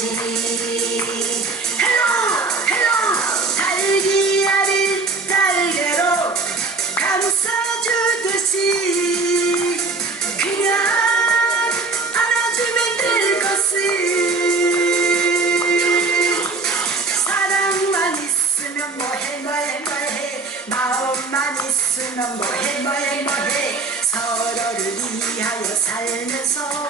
달리아를 달대로 안아주면 감싸주듯이 그냥 있으면 될 것이 사랑만 뭐해 뭐해 뭐해 해봐 해 서로를 위하여 살면서